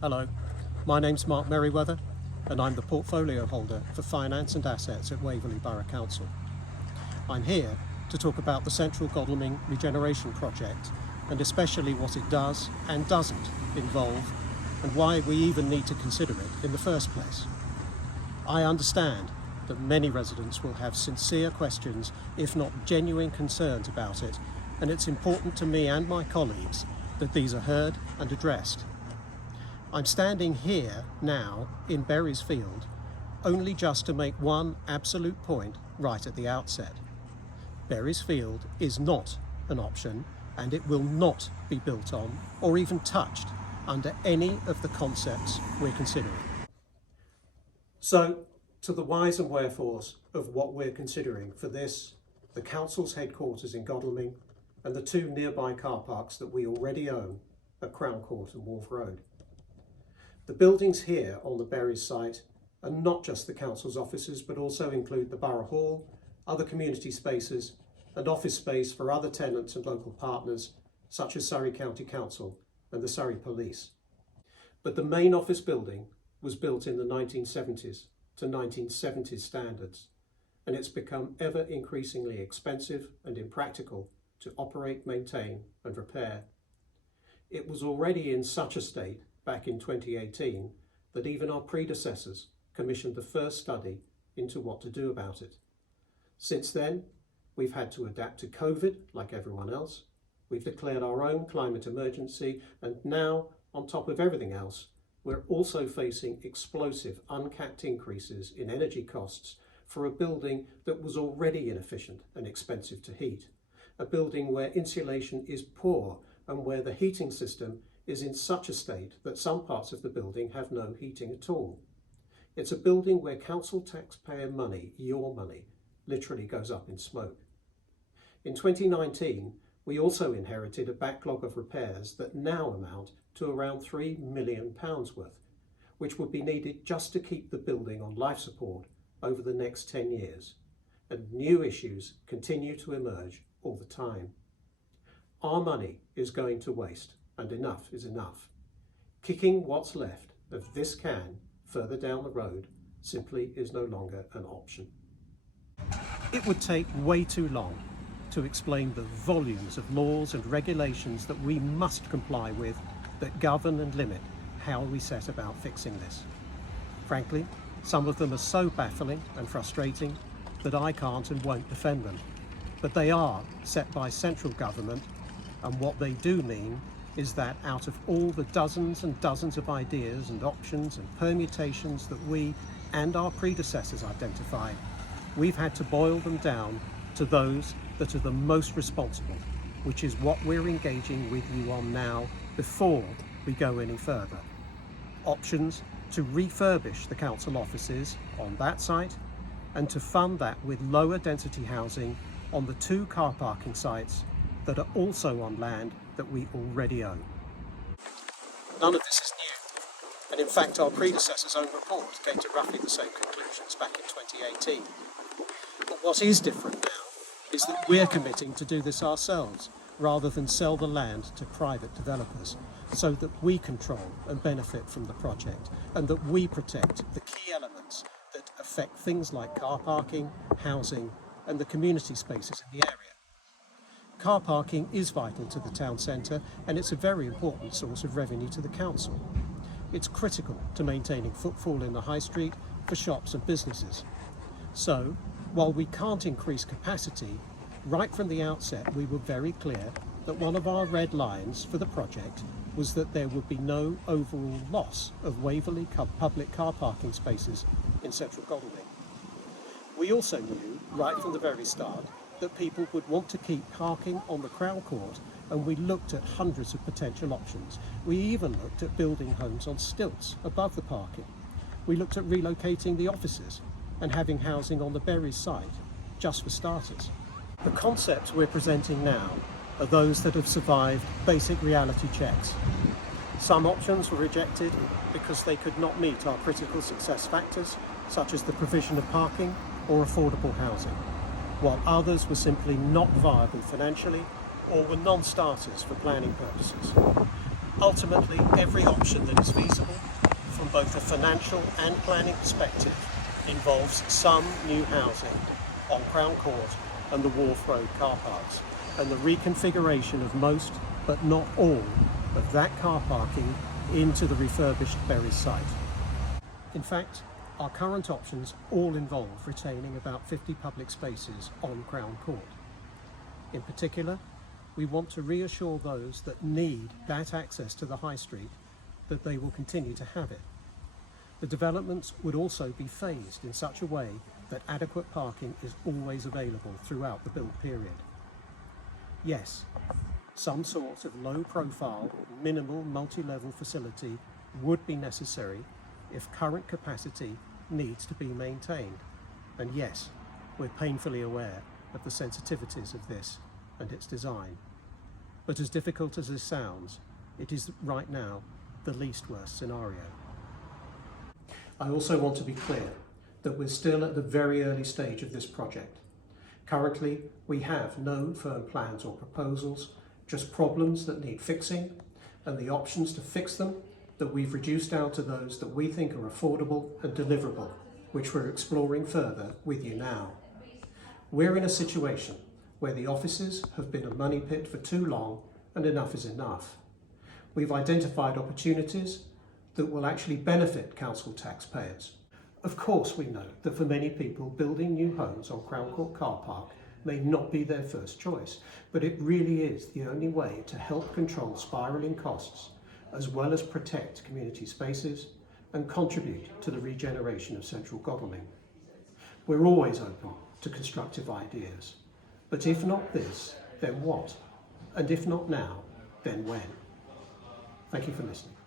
Hello, my name's Mark Merryweather and I'm the portfolio holder for finance and assets at Waverley Borough Council. I'm here to talk about the Central Godalming Regeneration Project and especially what it does and doesn't involve and why we even need to consider it in the first place. I understand that many residents will have sincere questions, if not genuine concerns about it, and it's important to me and my colleagues that these are heard and addressed. I'm standing here now in Berries Field only just to make one absolute point right at the outset. Berries Field is not an option and it will not be built on or even touched under any of the concepts we're considering. So, to the whys and wherefores of what we're considering for this, the Council's headquarters in Godalming and the two nearby car parks that we already own at Crown Court and Wharf Road. The buildings here on the Berries site are not just the Council's offices, but also include the Borough Hall, other community spaces, and office space for other tenants and local partners, such as Surrey County Council and the Surrey Police. But the main office building was built in the 1970s to 1970s standards, and it's become ever increasingly expensive and impractical to operate, maintain, and repair. It was already in such a state back in 2018 that even our predecessors commissioned the first study into what to do about it. Since then, we've had to adapt to COVID like everyone else. We've declared our own climate emergency, and now, on top of everything else, we're also facing explosive, uncapped increases in energy costs for a building that was already inefficient and expensive to heat. A building where insulation is poor and where the heating system is in such a state that some parts of the building have no heating at all. It's a building where council taxpayer money, your money, literally goes up in smoke. In 2019, we also inherited a backlog of repairs that now amount to around £3 million worth, which would be needed just to keep the building on life support over the next 10 years. And new issues continue to emerge all the time. Our money is going to waste, and enough is enough. Kicking what's left of this can further down the road simply is no longer an option. It would take way too long to explain the volumes of laws and regulations that we must comply with that govern and limit how we set about fixing this. Frankly, some of them are so baffling and frustrating that I can't and won't defend them. But they are set by central government, and what they do mean is that out of all the dozens and dozens of ideas and options and permutations that we and our predecessors identified, we've had to boil them down to those that are the most responsible, which is what we're engaging with you on now before we go any further. Options to refurbish the council offices on that site and to fund that with lower density housing on the two car parking sites that are also on land that we already own. None of this is new, and in fact our predecessors' own report came to roughly the same conclusions back in 2018. But what is different now is that we're committing to do this ourselves rather than sell the land to private developers, so that we control and benefit from the project and that we protect the key elements that affect things like car parking, housing and the community spaces in the area. Car parking is vital to the town centre and it's a very important source of revenue to the council. It's critical to maintaining footfall in the high street for shops and businesses. So, while we can't increase capacity, right from the outset we were very clear that one of our red lines for the project was that there would be no overall loss of Waverley public car parking spaces in Central Godalming. We also knew, right from the very start, that people would want to keep parking on the Crown Court, and we looked at hundreds of potential options. We even looked at building homes on stilts above the parking. We looked at relocating the offices and having housing on the Berries site, just for starters. The concepts we're presenting now are those that have survived basic reality checks. Some options were rejected because they could not meet our critical success factors, such as the provision of parking or affordable housing, while others were simply not viable financially or were non-starters for planning purposes. Ultimately, every option that is feasible from both a financial and planning perspective involves some new housing on Crown Court and the Wharf Road car parks, and the reconfiguration of most, but not all, of that car parking into the refurbished Berries site. In fact, our current options all involve retaining about 50 public spaces on Crown Court. In particular, we want to reassure those that need that access to the High Street that they will continue to have it. The developments would also be phased in such a way that adequate parking is always available throughout the build period. Yes, some sort of low-profile, minimal multi-level facility would be necessary if current capacity needs to be maintained. And yes, we're painfully aware of the sensitivities of this and its design. But as difficult as this sounds, it is right now the least worst scenario. I also want to be clear that we're still at the very early stage of this project. Currently, we have no firm plans or proposals, just problems that need fixing, and the options to fix them that we've reduced down to those that we think are affordable and deliverable, which we're exploring further with you now. We're in a situation where the offices have been a money pit for too long and enough is enough. We've identified opportunities that will actually benefit council taxpayers. Of course, we know that for many people, building new homes on Crown Court Car Park may not be their first choice, but it really is the only way to help control spiralling costs, as well as protect community spaces and contribute to the regeneration of Central Godalming. We're always open to constructive ideas, but if not this, then what? And if not now, then when? Thank you for listening.